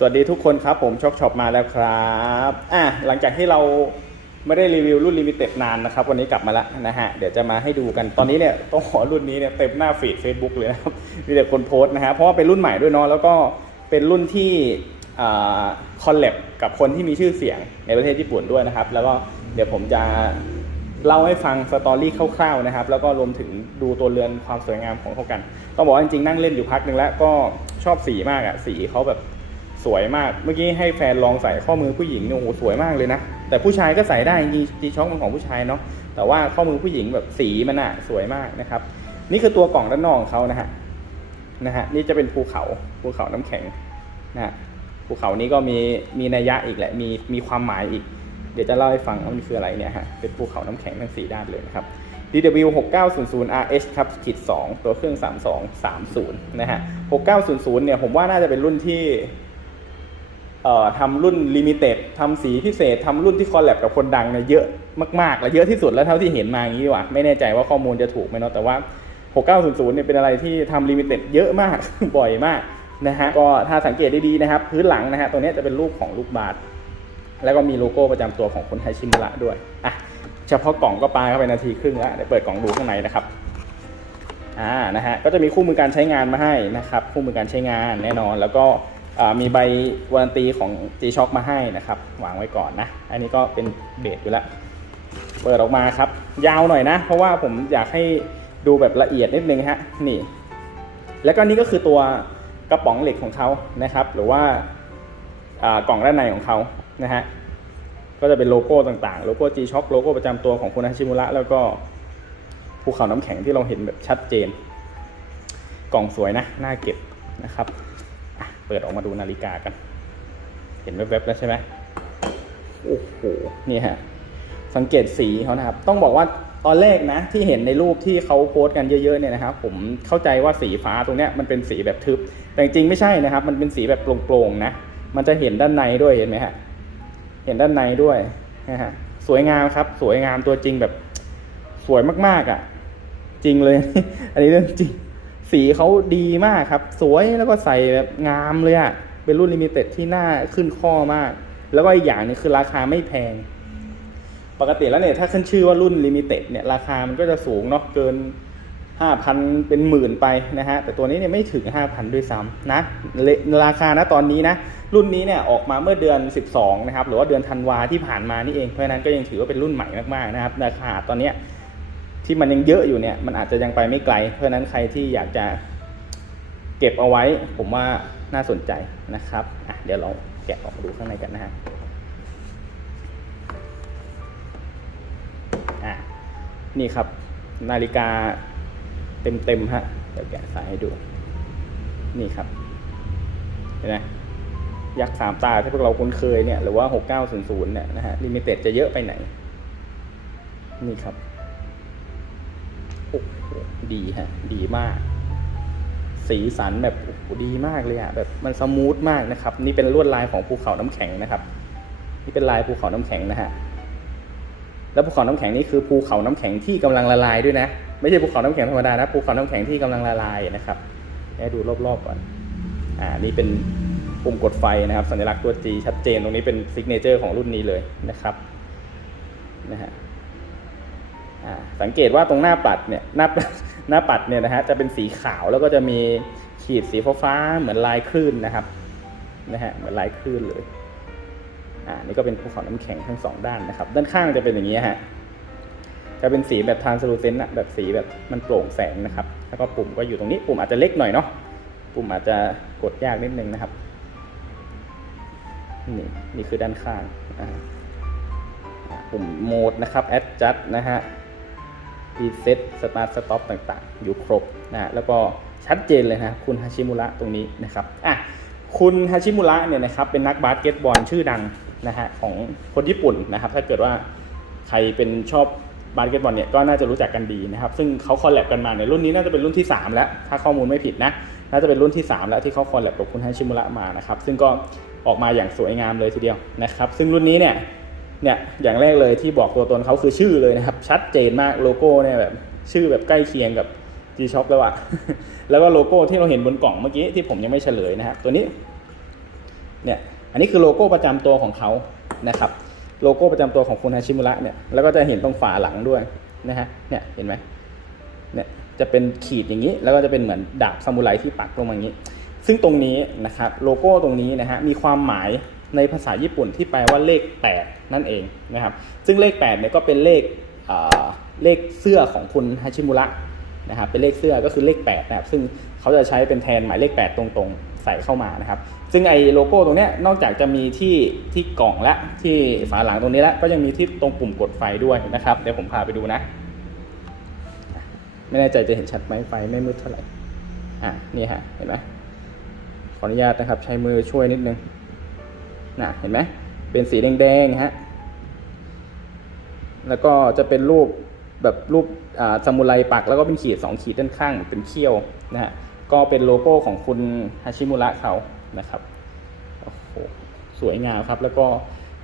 สวัสดีทุกคนครับผมช็อกช็อปมาแล้วครับอะหลังจากที่เราไม่ได้รีวิวรุ่นลิมิเต็ดนานนะครับ วันนี้กลับมาแล้วนะฮะ เดี๋ยวจะมาให้ดูกันตอนนี้เนี่ยต้องขอรุ่นนี้เนี่ยเต็มหน้าฟีด Facebook เลยนะครับมีแต่คนโพสต์นะฮะเพราะว่าเป็นรุ่นใหม่ด้วยเนาะแล้วก็เป็นรุ่นที่คอลแลบกับคนที่มีชื่อเสียงในประเทศญี่ปุ่นด้วยนะครับ แล้วก็เดี๋ยวผมจะเล่าให้ฟังสตอรี่คร่าวๆนะครับ แล้วก็รวมถึงดูตัวเรือนความสวยงามของเขากัน ต้องบอกว่าจริงๆนั่งเล่นอยู่พักหนึ่งแล้วก็ชอบสีมากอะสีเขาแบบ สวยมาก เมื่อกี้ให้แฟนลองใส่ข้อมือผู้หญิงเนี่ยโอ้โหสวยมากเลยนะ แต่ผู้ชายก็ใส่ได้จริงจีช็อคมันของผู้ชายเนาะ แต่ว่าข้อมือผู้หญิงแบบสีมันอะสวยมากนะครับ นี่คือตัวกล่องด้านนอกของเขานะฮะ นะฮะนี่จะเป็นภูเขาภูเขาน้ำแข็งนะฮะภูเขานี้ก็มีมีนัยยะอีกแหละ มีมีความหมายอีก เดี๋ยวจะเล่าให้ฟังว่ามันคืออะไรเนี่ยฮะ เป็นภูเขาน้ำแข็งทั้งสี่ด้านเลยนะครับ DW 6900 RH ครับขีด2ตัวเครื่อง 3230 นะฮะ 6900 เนี่ยผมว่าน่าจะเป็นรุ่นที่ ทำรุ่นลิมิเต็ดทำสีพิเศษทำรุ่นที่คอลแลบกับคนดังเนี่ยเยอะมากๆ และเยอะที่สุดแล้วเท่าที่เห็นมาอย่างนี้ดีกว่าไม่แน่ใจว่าข้อมูลจะถูกไหมเนาะแต่ว่า 6900 เนี่ยเป็นอะไรที่ทำลิมิเต็ดเยอะมากบ่อยมากนะฮะก็ถ้าสังเกตดีๆนะครับ พื้นหลังนะฮะตัวนี้จะเป็นรูปของลูกบาศก์แล้วก็มีโลโก้ประจำตัวของคนไทชิมุระด้วยอะเฉพาะกล่องก็ปาเข้าไปนาทีครึ่งแล้วเดี๋ยวเปิดกล่องดูข้างในนะครับอ่านะฮะก็จะมีคู่มือการใช้งานมาให้นะครับ คู่มือการใช้งานแน่นอนแล้วก็ มีใบวารันตีของ G-Shock มาให้นะครับวางไว้ก่อนนะ อันนี้ก็เป็นเบสอยู่แล้ว เปิดออกมาครับ ยาวหน่อยนะ เพราะว่าผมอยากให้ดูแบบละเอียดนิดนึงฮะนี่ แล้วก็นี่ก็คือตัวกระป๋องเหล็กของเขานะครับ หรือว่ากล่องด้านในของเขานะฮะก็จะเป็นโลโก้ต่างๆ โลโก้ G-Shock โลโก้ประจำตัวของคุณอาชิมุระแล้วก็ภูเขาน้ำแข็งที่เราเห็นแบบชัดเจน กล่องสวยนะ น่าเก็บนะครับ เปิดออกมาดูนาฬิกากัน เห็นแวบๆแล้วใช่ไหมโอ้โหนี่ฮะสังเกตสีเขานะครับ ต้องบอกว่าตอนแรกนะที่เห็นในรูปที่เขาโพสต์กันเยอะๆเนี่ยนะครับ ผมเข้าใจว่าสีฟ้าตรงเนี้ยมันเป็นสีแบบทึบ แต่จริงไม่ใช่นะครับ มันเป็นสีแบบโปร่งๆนะ มันจะเห็นด้านในด้วยเห็นไหมฮะเห็นด้านในด้วยนะฮะสวยงามครับ สวยงามตัวจริงแบบสวยมากๆอะ จริงเลย อันนี้เรื่องจริง สีเขาดีมากครับ สวยแล้วก็ใส่แบบงามเลยอะเป็นรุ่นลิมิเต็ดที่น่าขึ้นข้อมาก แล้วก็อีกอย่างนึงคือราคาไม่แพง ปกติแล้วเนี่ยถ้าขึ้นชื่อว่ารุ่นลิมิเต็ดเนี่ยราคามันก็จะสูงเนาะเกิน5,000เป็นหมื่นไปนะฮะ แต่ตัวนี้เนี่ยไม่ถึง5,000ด้วยซ้ำนะราคานะตอนนี้นะ รุ่นนี้เนี่ยออกมาเมื่อเดือน 12 นะครับ หรือว่าเดือนธันวาที่ผ่านมานี่เองเพราะฉะนั้นก็ยังถือว่าเป็นรุ่นใหม่มากๆนะครับ ราคาตอนเนี้ย ที่มันยังเยอะอยู่เนี่ยมันอาจจะยังไปไม่ไกล เพราะนั้นใครที่อยากจะเก็บเอาไว้ผมว่าน่าสนใจนะครับอะเดี๋ยวเราแกะออกมาดูข้างในกันนะฮะอะนี่ครับนาฬิกาเต็มๆฮะเดี๋ยวแกะสายให้ดู นี่ครับ เห็นไหมยักษ์สามตาที่พวกเราคุ้นเคยเนี่ยหรือว่า6900เนี่ยนะฮะลิมิเต็ดจะเยอะไปไหน นี่ครับ โอ้โหดีฮะ ดีมาก สีสันแบบโอ้โหดีมากเลยอะแบบมันสมูทมากนะครับ นี่เป็นลวดลายของภูเขาน้ำแข็งนะครับ นี่เป็นลายภูเขาน้ำแข็งนะฮะแล้วภูเขาน้ำแข็งนี่คือภูเขาน้ำแข็งที่กำลังละลายด้วยนะ ไม่ใช่ภูเขาน้ำแข็งธรรมดานะภูเขาน้ำแข็งที่กำลังละลายนะครับให้ดูรอบๆก่อน อ่า นี่เป็นปุ่มกดไฟนะครับ สัญลักษณ์ตัว G ชัดเจน ตรงนี้เป็นซิกเนเจอร์ของรุ่นนี้เลยนะครับ นะฮะ สังเกตว่าตรงหน้าปัดเนี่ยหน้าหน้าปัดเนี่ยนะฮะจะเป็นสีขาวแล้วก็จะมีขีดสีฟ้าๆเหมือนลายคลื่นนะครับนะฮะเหมือนลายคลื่นเลยอ่านี่ก็เป็นภูเขาน้ำแข็งทั้งสองด้านนะครับ ด้านข้างจะเป็นอย่างนี้ฮะจะเป็นสีแบบทานสลูเซนต์อะแบบสีแบบมันโปร่งแสงนะครับ แล้วก็ปุ่มก็อยู่ตรงนี้ปุ่มอาจจะเล็กหน่อยเนาะปุ่มอาจจะกดยากนิดนึงนะครับนี่นี่คือด้านข้างอ่าปุ่มโหมดนะครับ adjust นะฮะ reset start stop ต่างๆ อยู่ครบนะแล้วก็ชัดเจนเลยนะคุณฮาชิมุระตรงนี้นะครับอะคุณฮาชิมุระเนี่ยนะครับเป็นนักบาสเกตบอลชื่อดังนะฮะของคนญี่ปุ่นนะครับ ถ้าเกิดว่าใครเป็นชอบบาสเกตบอลเนี่ยก็น่าจะรู้จักกันดีนะครับ ซึ่งเขาคอลแลบกันมาในรุ่นนี้น่าจะเป็นรุ่นที่ 3 แล้ว ถ้าข้อมูลไม่ผิดนะ น่าจะเป็นรุ่นที่ 3 แล้วที่เขาคอลแลบกับคุณฮาชิมุระมานะครับ ซึ่งก็ออกมาอย่างสวยงามเลยทีเดียวนะครับ ซึ่งรุ่นนี้เนี่ย เนี่ยอย่างแรกเลยที่บอกตัวตนเขาคือชื่อเลยนะครับ ชัดเจนมากโลโก้เนี่ยแบบชื่อแบบใกล้เคียงกับ G-Shock แล้วอะแล้วก็โลโก้ที่เราเห็นบนกล่องเมื่อกี้ที่ผมยังไม่เฉลยนะครับ ตัวนี้เนี่ยอันนี้คือโลโก้ประจำตัวของเขานะครับ โลโก้ประจำตัวของคุณฮาชิมุระเนี่ยแล้วก็จะเห็นตรงฝาหลังด้วยนะฮะเนี่ยเห็นไหมเนี่ยจะเป็นขีดอย่างนี้ แล้วก็จะเป็นเหมือนดาบซามูไรที่ปักลงมาอย่างนี้ ซึ่งตรงนี้นะครับโลโก้ตรงนี้นะฮะมีความหมายในภาษาญี่ปุ่นที่แปลว่าเลข 8 นั่นเองนะครับ ซึ่งเลข8เนี่ยก็เป็นเลขเอ่อเลขเสื้อของคุณฮาชิมุระนะครับเป็นเลขเสื้อก็คือเลข8นะครับซึ่งเขาจะใช้เป็นแทนหมายเลข 8 ตรงๆ ใส่เข้ามานะครับ ซึ่งไอ้โลโก้ตรงเนี้ยนอกจากจะมีที่ที่กล่องและที่ฝาหลังตรงนี้แล้วก็ยังมีที่ตรงปุ่มกดไฟด้วยนะครับ เดี๋ยวผมพาไปดูนะ ไม่แน่ใจจะเห็นชัดไหมไฟไม่มืดเท่าไหร่อะนี่ฮะเห็นไหม ขออนุญาตนะครับ ใช้มือช่วยนิดนึงนะเห็นไหมเป็นสีแดงๆฮะแล้วก็จะเป็นรูปแบบรูปอ่าซามูไรปัก แล้วก็เป็นขีด 2 ขีดด้านข้างเป็นเขี้ยวนะฮะก็เป็นโลโก้ของคุณฮาชิมุระเขานะครับโอ้โหสวยงามครับ แล้วก็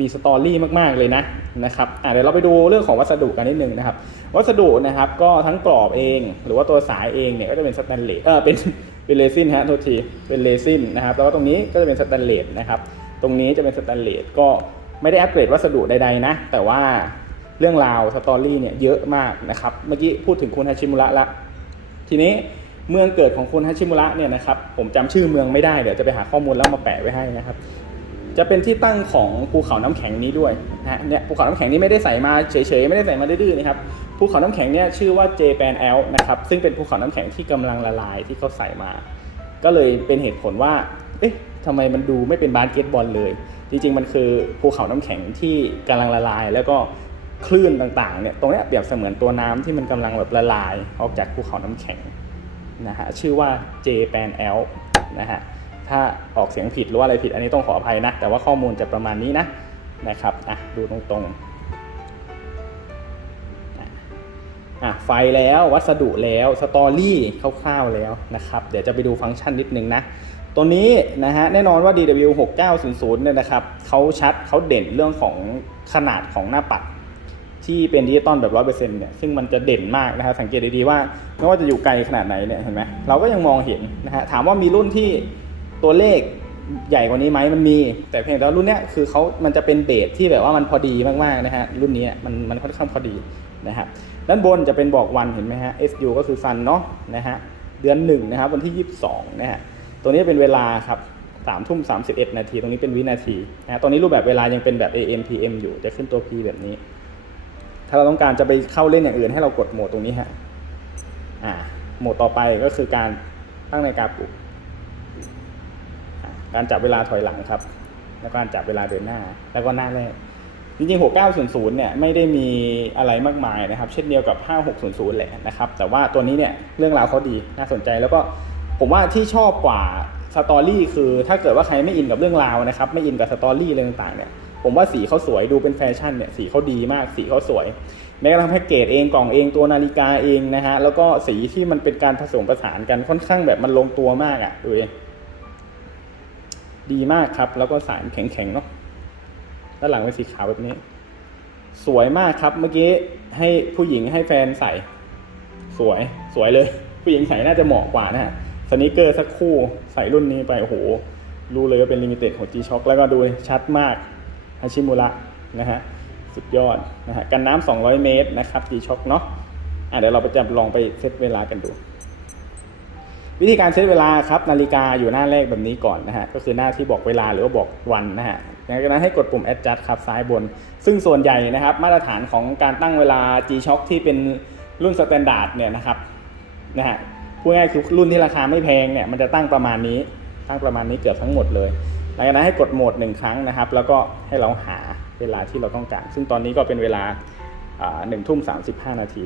มีสตอรี่มากๆเลยนะนะครับเดี๋ยวเราไปดูเรื่องของวัสดุกันนิดนึงนะครับ วัสดุนะครับก็ทั้งกรอบเอง หรือว่าตัวสายเองเนี่ยก็จะเป็นสแตนเลสเออเป็น เป็นเรซินฮะโทษทีเป็นเรซินนะครับแล้วก็ตรงนี้ก็จะเป็นสแตนเลสนะครับตรงนี้จะเป็นสแตนเลสก็ไม่ได้อัปเกรดวัสดุใดๆนะ แต่ว่าเรื่องราวสตอรี่เนี่ยเยอะมากนะครับเมื่อกี้พูดถึงคุณฮาชิมุระละทีนี้เมืองเกิดของคุณฮาชิมุระเนี่ยนะครับผมจำชื่อเมืองไม่ได้เดี๋ยวจะไปหาข้อมูลแล้วมาแปะไว้ให้นะครับจะเป็นที่ตั้งของภูเขาน้ำแข็งนี้ด้วยนะฮะเนี่ยภูเขาน้ำแข็งนี้ไม่ได้ใส่มาเฉยๆไม่ได้ใส่มาดื้อๆนะครับ ภูเขาน้ำแข็งเนี่ยชื่อว่าเจแปนแอลนะครับซึ่งเป็นภูเขาน้ำแข็งที่กำลังละลายที่เขาใส่มา ก็เลยเป็นเหตุผลว่า เอ๊ะทำไมมันดูไม่เป็นบาสเกตบอลเลย จริง ๆ มันคือภูเขาน้ำแข็งที่กำลังละลาย แล้วก็คลื่นต่างๆเนี่ยตรงนี้เปรียบเสมือนตัวน้ำที่มันกำลังแบบละลายออกจากภูเขาน้ำแข็งนะฮะชื่อว่า J p a n L นะฮะถ้าออกเสียงผิดหรือว่าอะไรผิดอันนี้ต้องขออภัยนะ แต่ว่าข้อมูลจะประมาณนี้นะนะครับอะดูตรงๆ อะไฟแล้ววัสดุแล้วสตอรี่คร่าวๆแล้วนะครับเดี๋ยวจะไปดูฟังก์ชันนิดนึงนะตัวนี้นะฮะแน่นอนว่า DW 6900 เนี่ยนะครับเขาชัดเขาเด่นเรื่องของขนาดของหน้าปัด ที่เป็นดิจิตอลแบบ100%เนี่ยซึ่งมันจะเด่นมากนะครับสังเกตดีๆว่าไม่ว่าจะอยู่ไกลขนาดไหนเนี่ยเห็นไหมเราก็ยังมองเห็นนะฮะถามว่ามีรุ่นที่ตัวเลขใหญ่กว่านี้ไหมมันมี แต่เพียงแต่รุ่นเนี้ยคือเขามันจะเป็นเบสที่แบบว่ามันพอดีมากๆนะฮะรุ่นนี้มันมันค่อนข้างพอดี นะฮะด้านบนจะเป็นบอกวันเห็นไหมฮะ SU ก็คือฟันเนาะนะฮะเดือนหนึ่งนะครับวันที่ 22นะฮะตัวนี้เป็นเวลาครับสามทุ่มสามสิบเอ็ดนาที ตรงนี้เป็นวินาทีนะฮะตอนนี้รูปแบบเวลายังเป็นแบบ AM PM อยู่ จะขึ้นตัว P แบบนี้ ถ้าเราต้องการจะไปเข้าเล่นอย่างอื่นให้เรากดโหมดตรงนี้ฮะ อ่า โหมดต่อไปก็คือการตั้งนาฬิกาปลุก การจับเวลาถอยหลังครับ แล้วก็การจับเวลาเดินหน้า แล้วก็หน้าแรก จริงๆ 6900 เนี่ยไม่ได้มีอะไรมากมายนะครับ เช่นเดียวกับ 5600 แหละนะครับ แต่ว่าตัวนี้เนี่ยเรื่องราวเขาดีน่าสนใจแล้วก็ผมว่าที่ชอบกว่าสตอรี่คือถ้าเกิดว่าใครไม่อินกับเรื่องราวนะครับ ไม่อินกับสตอรี่อะไรต่างๆเนี่ยผมว่าสีเขาสวยดูเป็นแฟชั่นเนี่ยสีเขาดีมากสีเขาสวยแม้กระทั่งแพ็กเกจเองกล่องเองตัวนาฬิกาเองนะฮะแล้วก็สีที่มันเป็นการผสมผสานกันค่อนข้างแบบมันลงตัวมากอะ่ะดูเองดีมากครับแล้วก็สายแข็งๆเนาะ ด้านหลังเป็นสีขาวแบบนี้ สวยมากครับเมื่อกี้ให้ผู้หญิงให้แฟนใส่ สวยสวยเลย ผู้หญิงใส่น่าจะเหมาะกว่านะฮะสนิเกอร์สักคู่ใส่รุ่นนี้ไปโอ้โหรู้เลยว่าเป็นลิมิเต็ดของ G-Shock แล้วก็ดูชัดมากฮาชิมุระนะฮะสุดยอดนะฮะกันน้ำ200 เมตรนะครับ G-Shock เนาะอะเดี๋ยวเราไปจะลองไปเซตเวลากันดู วิธีการเซตเวลาครับนาฬิกาอยู่หน้าแรกแบบนี้ก่อนนะฮะก็คือหน้าที่บอกเวลาหรือว่าบอกวันนะฮะ จากนั้นให้กดปุ่ม adjust ครับซ้ายบน ซึ่งส่วนใหญ่นะครับมาตรฐานของการตั้งเวลา G-Shock ที่เป็นรุ่นสแตนดาร์ดเนี่ยนะครับนะฮะพูดง่ายคือรุ่นที่ราคาไม่แพงเนี่ยมันจะตั้งประมาณนี้ตั้งประมาณนี้เกือบทั้งหมดเลยหลังจากนั้นให้กดโหมดหนึ่งครั้งนะครับ แล้วก็ให้เราหาเวลาที่เราต้องการ ซึ่งตอนนี้ก็เป็นเวลาหนึ่งทุ่มสามสิบห้านาที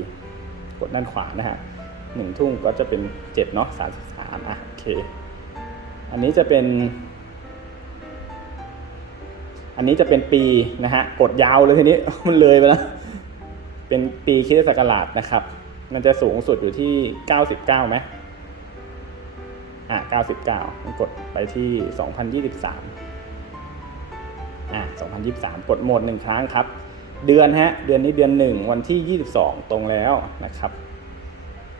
กดด้านขวานะฮะหนึ่งทุ่มก็จะเป็นเจ็ดเนาะสามสิบสามอะโอเค อันนี้จะเป็น อันนี้จะเป็นปีนะฮะกดยาวเลยทีนี้มันเลยไปแล้ว เป็นปีคริสตศักราชนะครับ มันจะสูงสุดอยู่ที่เก้าสิบเก้าไหมอะ99 มันกดไปที่ 2023อะ2023 กดหมดหนึ่งครั้งครับ เดือนฮะ เดือนนี้เดือน 1 วันที่ 22 ตรงแล้วนะครับ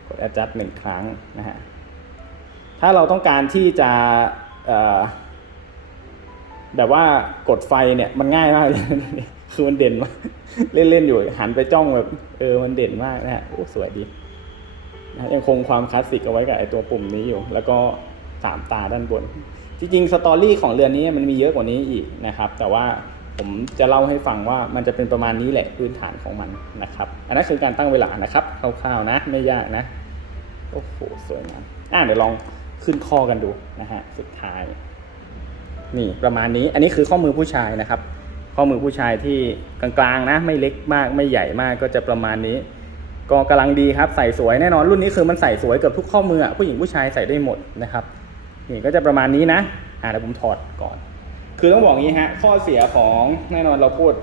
กด adjust หนึ่งครั้งนะฮะ ถ้าเราต้องการที่จะเอ่อ แบบว่ากดไฟเนี่ยมันง่ายมากเลยคือมันเด่นมากเล่นๆอยู่หันไปจ้องแบบเออมันเด่นมากนะฮะโอ้สวยดีนะยังคงความคลาสสิกเอาไว้กับไอตัวปุ่มนี้อยู่ แล้วก็สามตาด้านบน จริงๆสตอรี่ของเรือนนี้มันมีเยอะกว่านี้อีกนะครับ แต่ว่าผมจะเล่าให้ฟังว่ามันจะเป็นประมาณนี้แหละพื้นฐานของมันนะครับ อันนั้นคือการตั้งเวลานะครับคร่าวๆนะไม่ยากนะโอ้โหสวยงามอะเดี๋ยวลองขึ้นข้อกันดูนะฮะสุดท้าย นี่ประมาณนี้อันนี้คือข้อมือผู้ชายนะครับ ข้อมือผู้ชายที่กลางๆนะไม่เล็กมากไม่ใหญ่มากก็จะประมาณนี้ ก็กำลังดีครับใส่สวยแน่นอนรุ่นนี้คือมันใส่สวยเกือบทุกข้อมืออะผู้หญิงผู้ชายใส่ได้หมดนะครับนี่ก็จะประมาณนี้นะอ่าเดี๋ยวผมถอดก่อน คือต้องบอกงี้ฮะข้อเสียของแน่นอนเราพูด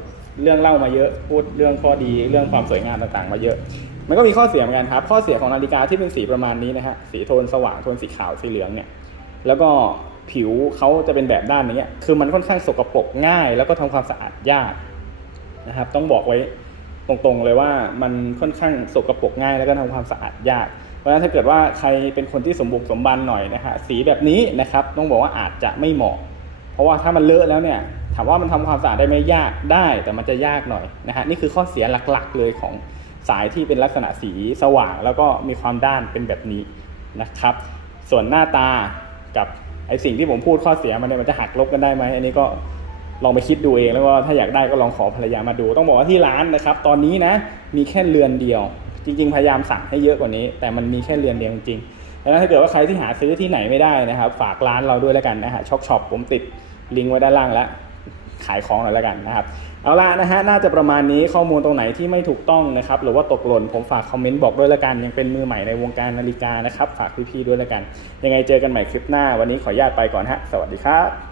เรื่องเล่ามาเยอะ พูดเรื่องข้อดีเรื่องความสวยงามต่างๆ มาเยอะ มันก็มีข้อเสียเหมือนกันครับ ข้อเสียของนาฬิกาที่เป็นสีประมาณนี้นะฮะสีโทนสว่างโทนสีขาวสีเหลืองเนี่ยแล้วก็ ผิวเขาจะเป็นแบบด้านนี้คือมันค่อนข้างสกปรกง่าย แล้วก็ทำความสะอาดยากนะครับ ต้องบอกไว้ตรงๆเลยว่ามันค่อนข้างสกปรกง่าย แล้วก็ทำความสะอาดยาก เพราะฉะนั้นถ้าเกิดว่าใครเป็นคนที่สมบุกสมบันหน่อยนะฮะสีแบบนี้นะครับต้องบอกว่าอาจจะไม่เหมาะ เพราะว่าถ้ามันเลอะแล้วเนี่ยถามว่ามันทำความสะอาดได้ไหมยากได้แต่มันจะยากหน่อยนะฮะนี่คือข้อเสียหลักๆเลยของสายที่เป็นลักษณะสีสว่าง แล้วก็มีความด้านเป็นแบบนี้นะครับ ส่วนหน้าตากับ อสิ่งที่ผมพูดข้อเสียมันเนี่ยมันจะหักลบกันได้ไหมอันนี้ก็ลองไปคิดดูเองแล้วก็ถ้าอยากได้ก็ลองขอภรรยามาดู ต้องบอกว่าที่ร้านนะครับ ตอนนี้นะมีแค่เรือนเดียว จริง ๆ พยายามสั่งให้เยอะกว่านี้ แต่มันมีแค่เรือนเดียวจริงๆดังนั้นถ้าเกิดว่าใครที่หาซื้อที่ไหนไม่ได้นะครับ ฝากร้านเราด้วยแล้วกันนะฮะช็อปช็อปผมติดลิงก์ไว้ด้านล่างแล้ว ขายของหน่อยแล้วกันนะครับ เอาละนะฮะน่าจะประมาณนี้ข้อมูลตรงไหนที่ไม่ถูกต้องนะครับ หรือว่าตกหล่นผมฝากคอมเมนต์บอกด้วยละกัน ยังเป็นมือใหม่ในวงการนาฬิกานะครับ ฝากพี่ๆด้วยละกัน ยังไงเจอกันใหม่คลิปหน้า วันนี้ขออนุญาตไปก่อนฮะสวัสดีครับ